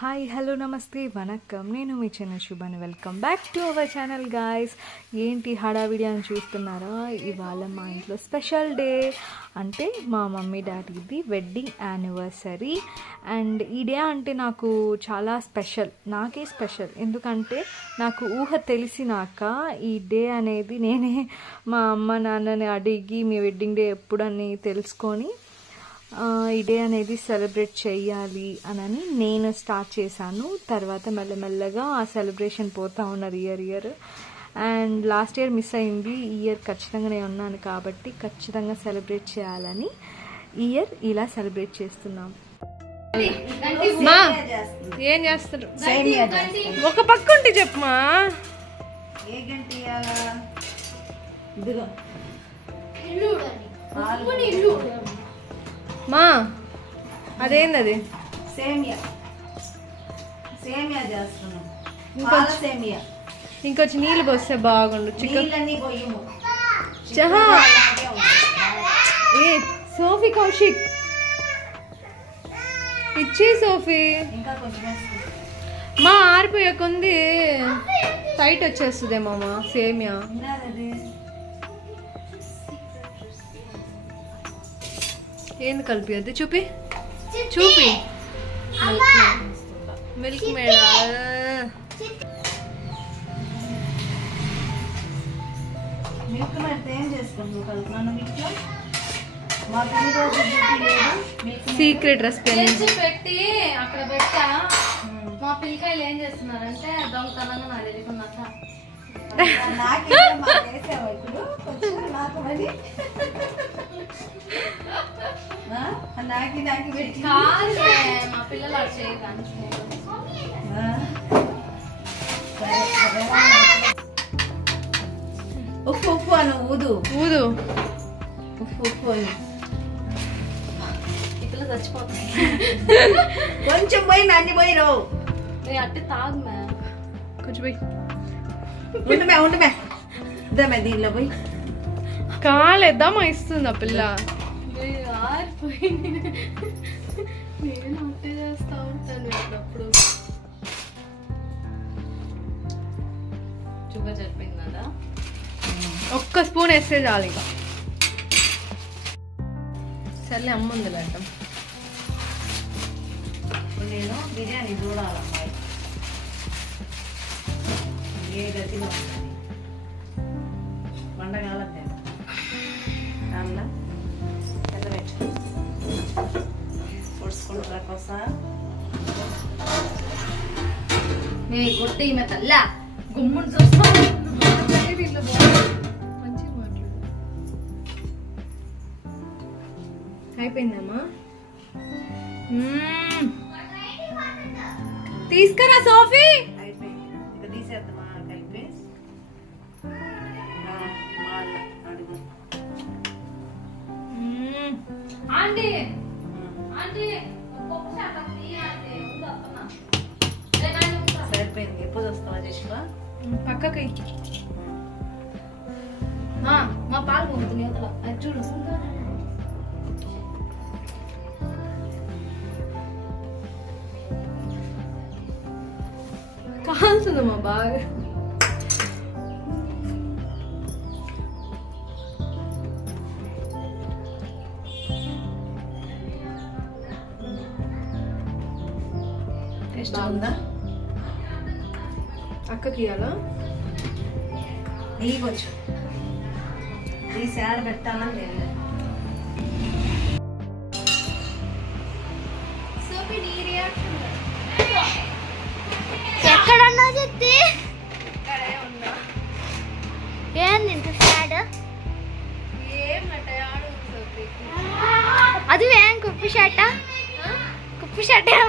Hi hello నమస్తే వనక్కం నేను మీ చిన్న Subhani welcome back to our channel guys. ఏంటి హడావిడి అని చూస్తున్నారా? ఇవాళ మా ఇంట్లో స్పెషల్ డే, అంటే మా మమ్మీ డాడీది వెడ్డింగ్ యానివర్సరీ. అండ్ ఈ డే అంటే నాకు చాలా స్పెషల్, నాకే స్పెషల్. ఎందుకంటే నాకు ఊహ తెలిసినాక ఈ డే అనేది నేనే మా అమ్మ నాన్నని అడిగి మీ వెడ్డింగ్ డే ఎప్పుడని తెలుసుకొని ఈ డే అనేది సెలబ్రేట్ చేయాలి అని నేను స్టార్ట్ చేశాను. తర్వాత మెల్లమెల్లగా ఆ సెలబ్రేషన్ పోతూ ఉన్నది year. And last year miss అయింది, ఈ ఇయర్ ఖచ్చితంగా నేను ఉన్నాను కాబట్టి ఖచ్చితంగా సెలబ్రేట్ చేయాలని ఈ ఇయర్ ఇలా సెలబ్రేట్ చేస్తున్నాం. ఏం చేస్తారు? ఒక పక్క ఉంటే చెప్పమా. మా అదేంది? ఇంకొచ్చి నీళ్ళు పోస్తే బాగుండు. ఏ సోఫీ కౌశిక్ ఇచ్చి సోఫీ మా ఆరిపోయకుంది, టైట్ వచ్చేస్తుందేమో మా సేమియా. ఏంది కలిపి చూపి మిల్క్ మేడ. సీక్రెట్ రెసిపీ పెట్టి అక్కడ పెట్టా. మా పిల్లకాయలు ఏం చేస్తున్నారంటే దొంగతనంగా నాకు తెలియకుండా మా పిల్లలు ఉప్పు ఉప్పు అను ఊదు ఊదు ఉప్పు ఉప్పు అని ఈ పిల్ల చచ్చిపోతుంది. కొంచెం పోయి అన్ని పోయి రావు అట్టి తాగుమే కొంచెం పోయి ఉండమే ఇద్దామే దీనిలో పోయి కాలేద్దామా ఇస్తుంది ఆ పిల్ల. ఆరిపోయింది. నేను అట్టే చేస్తా ఉంటాను అప్పుడు. చుక్క చెప్పింది కదా, ఒక్క స్పూన్ వేస్తే చాలు. ఇక సర్లే అమ్మ ఉంది అంటాం. నేను బిర్యానీ చూడాలమ్మాయి ఏ గతిలో ఉంటుంది వండగలదు దానిలో పెద్దపెట్టు పొడుచుకుంటారా కోసం నేను కొట్టి ఈమె తల్ల గుమ్ముడు చూస్తా. అయిపోయిందమ్మా. తీసుకురా సోఫీ. అయిపోయింది, ఇక తీసేద్దామా కలిపి అడుగు. ఆంటీ సరిపోయింది. ఎప్పుడు వస్తావా చేసివా? పక్కకి మా పాలు పొందుతుంది యువతల అది చూడు. కాల్తుందమ్మా బాగా. టేస్ట్ బాగుందా? అక్కకి ఇవ్వాలా? నెయ్యి కొంచెం తీసి ఆడ పెట్టాలని లేదు. ఎక్కడన్నా చెప్తే ఏంది ఇంత సాడ్? అది ఏం కుప్పి షర్ట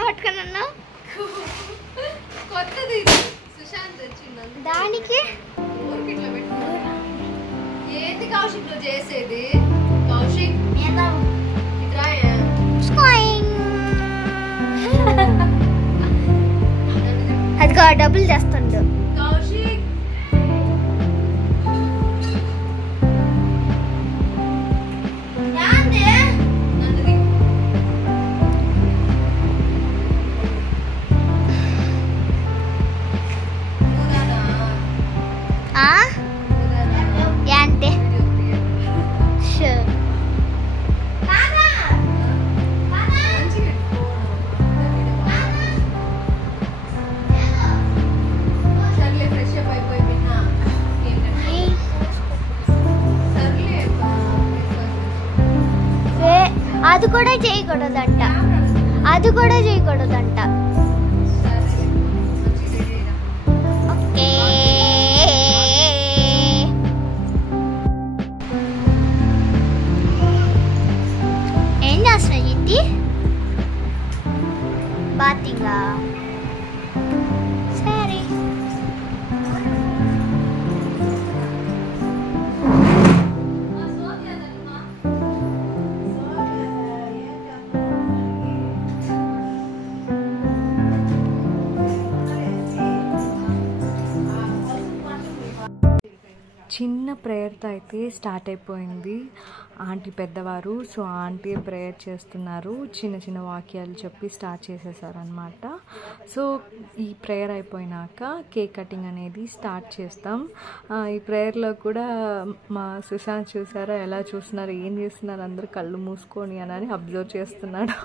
పట్టుకుని ఉన్నావు? కొత్తది సుశాంత్ వచ్చింది దానికి ఏంది కౌశిక్ నువ్వు చేసేది? కౌశిక్ అదిగో డబ్బులు చేస్తుండు. కౌశిక్ అది కూడా చేయకూడదంట. ఓకే. ఏం చేస్తున్నావు జిత్తి? బాతింగా? సరే. చిన్న ప్రేయర్తో అయితే స్టార్ట్ అయిపోయింది. ఆంటీ పెద్దవారు, సో ఆంటీ ప్రేయర్ చేస్తున్నారు. చిన్న చిన్న వాక్యాలు చెప్పి స్టార్ట్ చేసేసారనమాట. సో ఈ ప్రేయర్ అయిపోయినాక కేక్ కటింగ్ అనేది స్టార్ట్ చేస్తాం. ఈ ప్రేయర్లో కూడా మా సుశాంత్ చూసారా ఎలా చూస్తున్నారు, ఏం చేస్తున్నారు, అందరూ కళ్ళు మూసుకొని అని అబ్జర్వ్ చేస్తున్నాడు.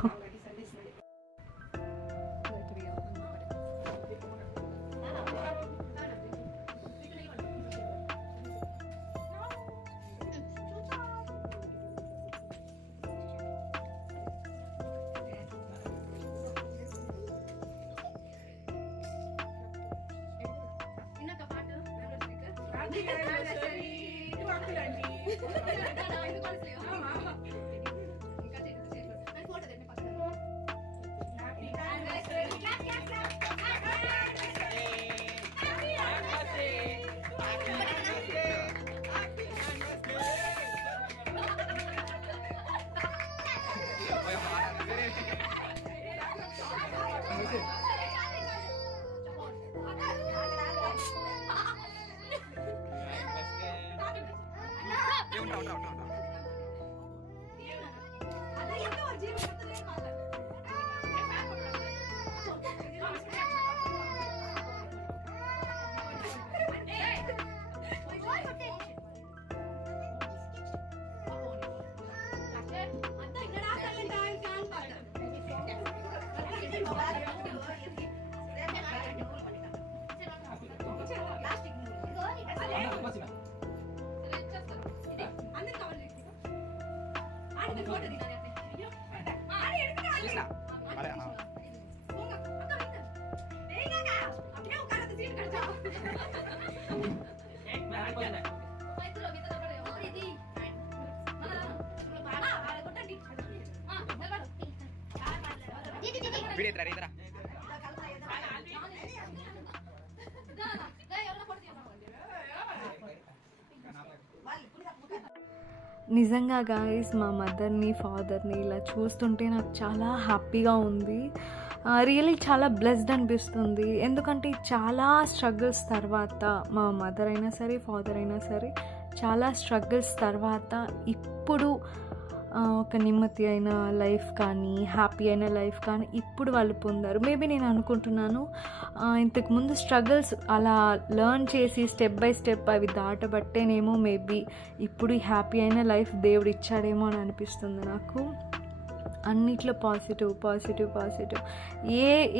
నిజంగా గాయస్ మా మదర్ని ఫాదర్ని ఇలా చూస్తుంటే నాకు చాలా హ్యాపీగా ఉంది. రియల్లీ చాలా బ్లెస్డ్ అనిపిస్తుంది. ఎందుకంటే చాలా స్ట్రగుల్స్ తర్వాత మా మదర్ అయినా సరే ఫాదర్ అయినా సరే చాలా స్ట్రగుల్స్ తర్వాత ఇప్పుడు ఒక నెమ్మది అయిన లైఫ్ కానీ హ్యాపీ అయిన లైఫ్ కానీ ఇప్పుడు వాళ్ళు పొందారు. మేబీ నేను అనుకుంటున్నాను ఇంతకుముందు స్ట్రగుల్స్ అలా లెర్న్ చేసి స్టెప్ బై స్టెప్ అవి దాటబట్టేనేమో మేబీ ఇప్పుడు హ్యాపీ అయిన లైఫ్ దేవుడు ఇచ్చాడేమో అని అనిపిస్తుంది నాకు. అన్నిట్లో పాజిటివ్.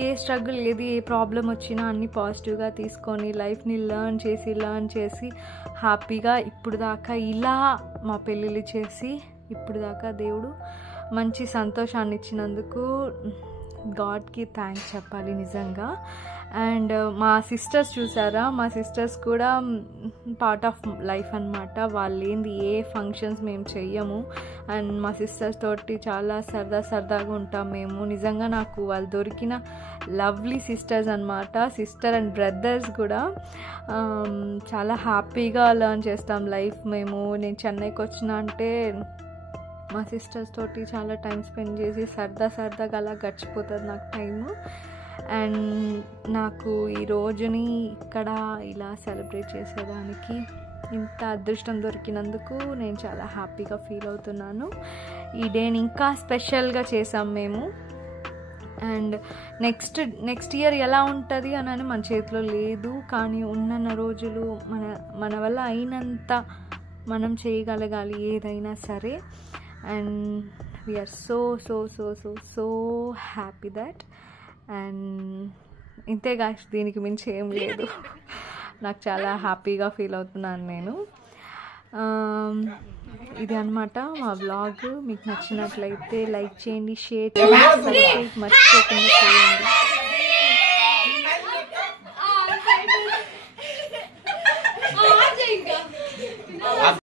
ఏ స్ట్రగుల్ ఏ ప్రాబ్లం వచ్చినా అన్నీ పాజిటివ్గా తీసుకొని లైఫ్ని లెర్న్ చేసి హ్యాపీగా ఇప్పుడు దాకా ఇలా మా పెళ్ళిళ్ళు చేసి ఇప్పుడు దాకా దేవుడు మంచి సంతోషాన్ని ఇచ్చినందుకు గాడ్కి థ్యాంక్స్ చెప్పాలి నిజంగా. అండ్ మా సిస్టర్స్ చూసారా, మా సిస్టర్స్ కూడా పార్ట్ ఆఫ్ లైఫ్ అనమాట. వాళ్ళు ఏంది ఏ ఫంక్షన్స్ మేము చెయ్యము. అండ్ మా సిస్టర్స్ తోటి చాలా సరదాగా ఉంటాం మేము. నిజంగా నాకు వాళ్ళు దొరికిన లవ్లీ సిస్టర్స్ అనమాట. సిస్టర్ అండ్ బ్రదర్స్ కూడా చాలా హ్యాపీగా లర్న్ చేస్తాం లైఫ్ మేము. నేను చెన్నైకి వచ్చిన అంటే మా సిస్టర్స్ తోటి చాలా టైం స్పెండ్ చేసి సరదాగా అలా గడిచిపోతుంది నాకు టైము. అండ్ నాకు ఈ రోజుని ఇక్కడ ఇలా సెలబ్రేట్ చేసేదానికి ఇంత అదృష్టం దొరికినందుకు నేను చాలా హ్యాపీగా ఫీల్ అవుతున్నాను. ఈ డేని ఇంకా స్పెషల్గా చేసాం మేము. అండ్ నెక్స్ట్ ఇయర్ ఎలా ఉంటుంది అని మన చేతిలో లేదు, కానీ ఉన్న రోజులు మన వల్ల అయినంత మనం చేయగలగాలి ఏదైనా సరే. And we are so happy that. And ఇంతే గాయస్, దీనికి మించి ఏం లేదు. నాకు చాలా హ్యాపీగా ఫీల్ అవుతున్నాను నేను. ఇది అన్నమాట మా వ్లాగ్. మీకు నచ్చినట్లయితే లైక్ చేయండి, షేర్ చేయండి, సబ్స్క్రైబ్ మర్చిపోకుండా చేయండి.